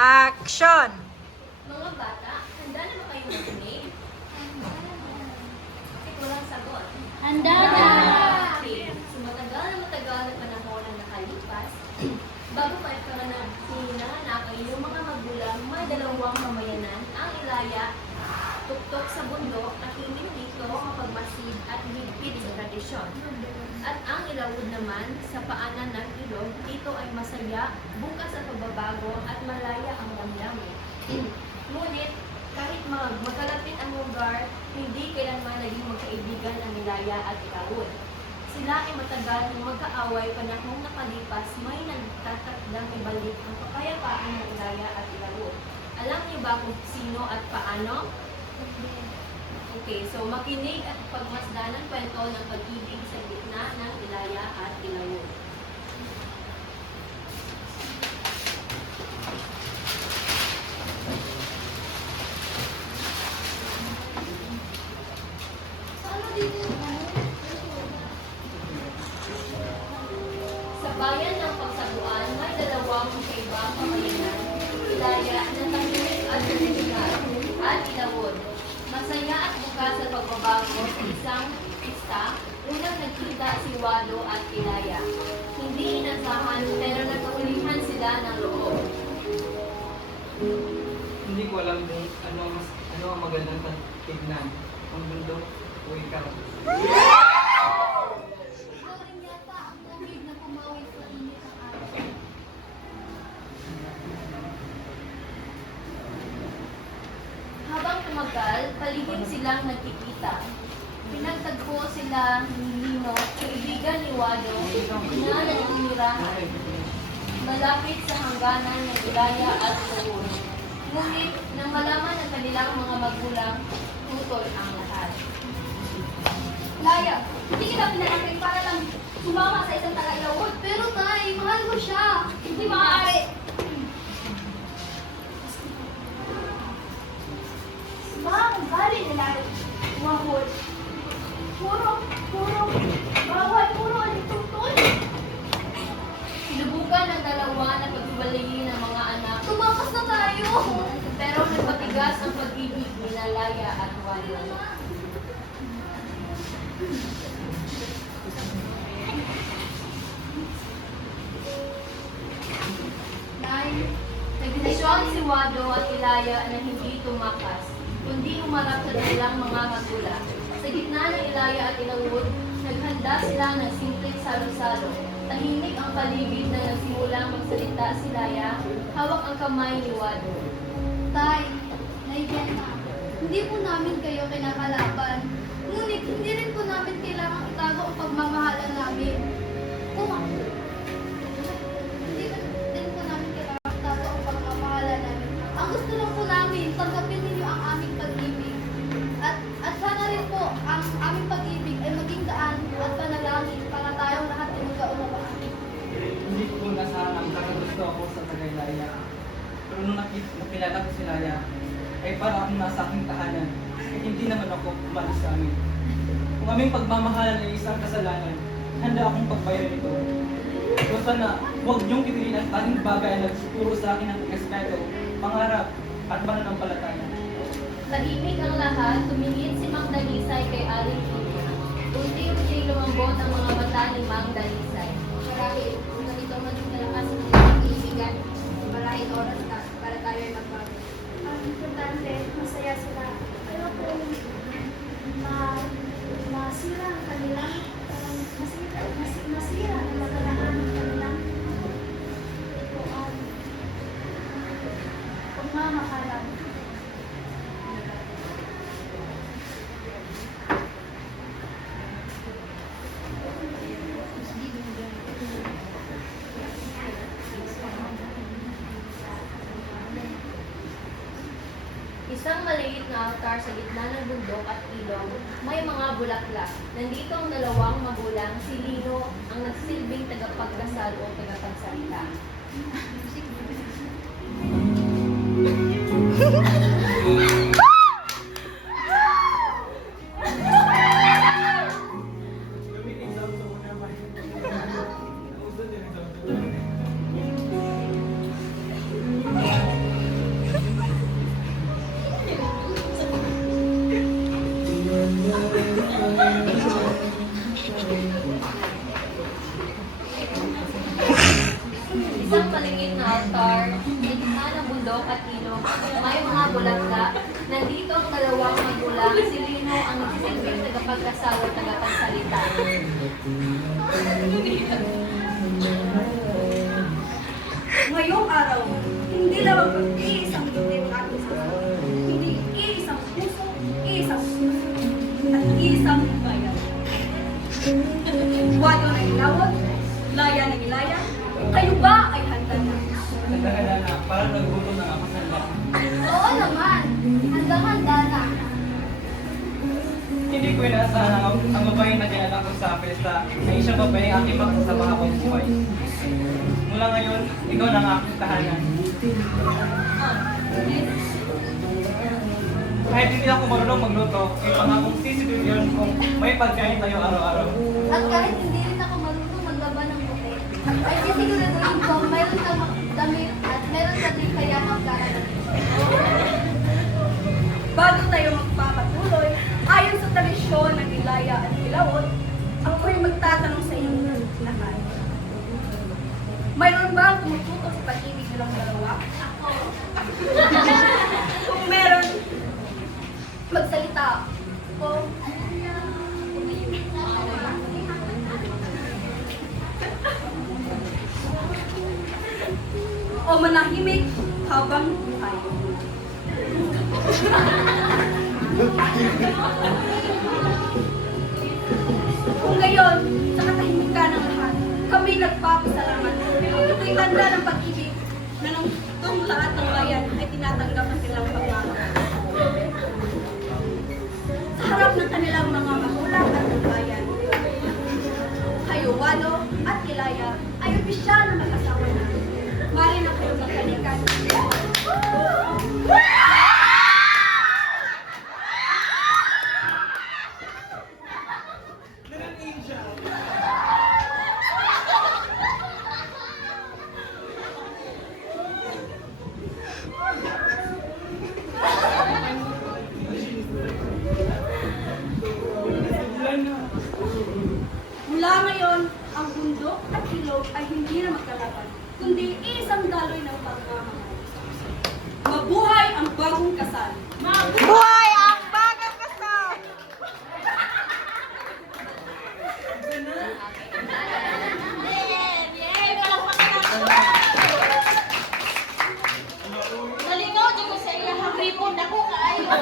Action! Mga bata, handa na ba kayong makinig? Kasi walang sagot. Handa na! Okay. So matagal na panahon ang nakalipas, bago pa hinanganak ang iyong mga magulang, may dalawang mamayanan, ang Ilaya, tuktok sa bundok at hindi dito mapagmasid at higpit sa tradisyon. At ang Ilawod naman, sa paanan ng ilog, dito ay masaya, bukas ang pagbabago at malaya ang damdamin. Ngunit, kahit magkalapit ang lugar, hindi kailanman naging magkaibigan ang Ilaya at Ilawod. Sila ay matagal ng magkaaway, panahong nakalipas, may nagtatakdang ibalik ang kapayapaan ng Ilaya at Ilawod. Alam niyo ba kung sino at paano? Okay, so makinig at pagmasdan ng kwento ng pag-ibig sa gitna ng Ilaya at Ilawod. Sa bayan ng Pagsaguan, may dalawang magkaibang pamayanan, Ilaya na tahimik at tradisyonal, at Ilawod. Masaya at bukas sa pagbabago sa isang pista, unang nagkita si Wado at Ilaya. Hindi inasahan pero nagkahulihan sila ng loob. Hindi ko alam kung ano ang magandang tignan. Ang bundok o ikaw. Ikaw rin yata ang tubig na pumawi sa init ng araw. Habang tumagal, palihim silang nagkikita. Pinagtagpo sila ni Lino, kaibigan ni Wado, na nagtitira malapit sa hangganan ng Ilaya at Ilawod. Ngunit, nang malaman ng kanilang mga magulang, tutol ang lahat. Laya, hindi kita pinanakit para lang sumama sa isang taga-Ilawod. Pero tay, mahal ko siya. Hindi maaari. Bang, galing nila. Wahod. Puro, bawal, puro alitutol. Sinubukan ng dalawa na paghiwalayin ng mga anak, Tumakas na tayo. pero nagpatigas ang pag-ibig ni Laya at Wado. Nay, Nagdesisyon si Wado at Ilaya na hindi tumakas, kundi umarap sa kanilang mga magulang. Sa gitna ng Ilaya at Ilawod, naghanda sila ng simpleng salo-salo. Tahimik ang paligid na nagsimulang magsalita si Ilaya, hawak ang kamay ni Wado. tay, naibiyan na. Hindi po namin kayo kinakalaban. Ngunit hindi rin po namin kailangang itago ang pagmamahalan namin. Kung hindi din po namin kailangang itago ang pagmamahalan namin. Ang gusto lang po namin, tanggapin ninyo ang aming pag-ibig. At sana rin po ang aming pag-ibig ay maging daan at panalangin para tayong lahat ay magkaunawaan. Hindi ko nasahan ang gusto ako sa Tagaylaya. Pero nung nakilala ko si Laya, ay para akong nasa aking tahanan. At hindi naman ako umalis sa amin. Kung aming pagmamahalan ay isang kasalanan, handa akong pagbayaran ito. Basta na, huwag niyong pipiliin ang tanging bagay na nagtuturo sa akin ng respeto, pangarap, at pananampalataya. Tahimik ang lahat, tumingin si Mang Dalisay kay Aling Ina. Unti-unti lumambot ang mga mata ni Mang Dalisay. Marahil, ganito maging malakas ng pag-iibigan. Marahil oras na para tayo ay magbago. Ang importante, masaya sila. Pero kung masira ang kanilang, masira ang magandaan ng kanilang pagmamahalan. Isang maliit na altar sa gitna ng bundok at ilog, may mga bulaklak. Nandito ang dalawang magulang, si Lino ang nagsilbing tagapagdasal o tagapagsalita. Gamitin sa uso mo naman. Uso din ang bawat ilog. May mga bulaklak. Nandito ang dalawang magulang. Si Lino ang nagsisilbing tagapagkasawa at tagapagsalita. Ngayong araw, hindi lamang mag-iisang bibig ang ating sasabihin. Hindi iisang puso, iisang puso, at isang bayan. Wado ng ilawot, laya ng ilaya, kayo ba ay handa na? Nagdagala na, parang nagbuto ng ako sa lahat. Oo naman. Handang-handa na. Hindi ko inaasahan ang babae na dinala ko sa pesta ay isang babae ang aking magsasama habang buhay. Mula ngayon, ikaw na ang aking tahanan. Kahit hindi ako marunong magluto, ay pangakong sisiguryan kong may pagkain tayo araw-araw. At kahit hindi rin ako marunong maglaba ng buti, ay sisiguraduhin ko mayroon kang damit at meron ka din kaya magkakaroon. Bago tayo magpapatuloy, ayon sa tradisyon ng ilaya at ilawot, ako'y magtatanong sa inyong lahat. Mayroon ba ang tumututok sa pag-ibig nilang dalawa? Ako. Kung meron, magsalita. O, o manahimik habang buhay. Kung ngayon, sa katahimikan ng lahat, kami nagpapasalamat. Ito'y tanda ng pag-ibig na nung itong lahat ng bayan ay tinatanggap ang kanilang pagmamahal. Sa harap ng kanilang mga magulang at ng bayan, kayo, Walo at Ilaya, ay opisyal na mag-asawa na. Mari na kayo magkalikan. Mula ngayon, ang bundok at ilog ay hindi na magkalaban, kundi isang daloy ng pagmamahal. Mabuhay ang bagong kasal! Buhay ang bagong kasal! Nalingaw di ko sa iya, hapipon ako kaayo.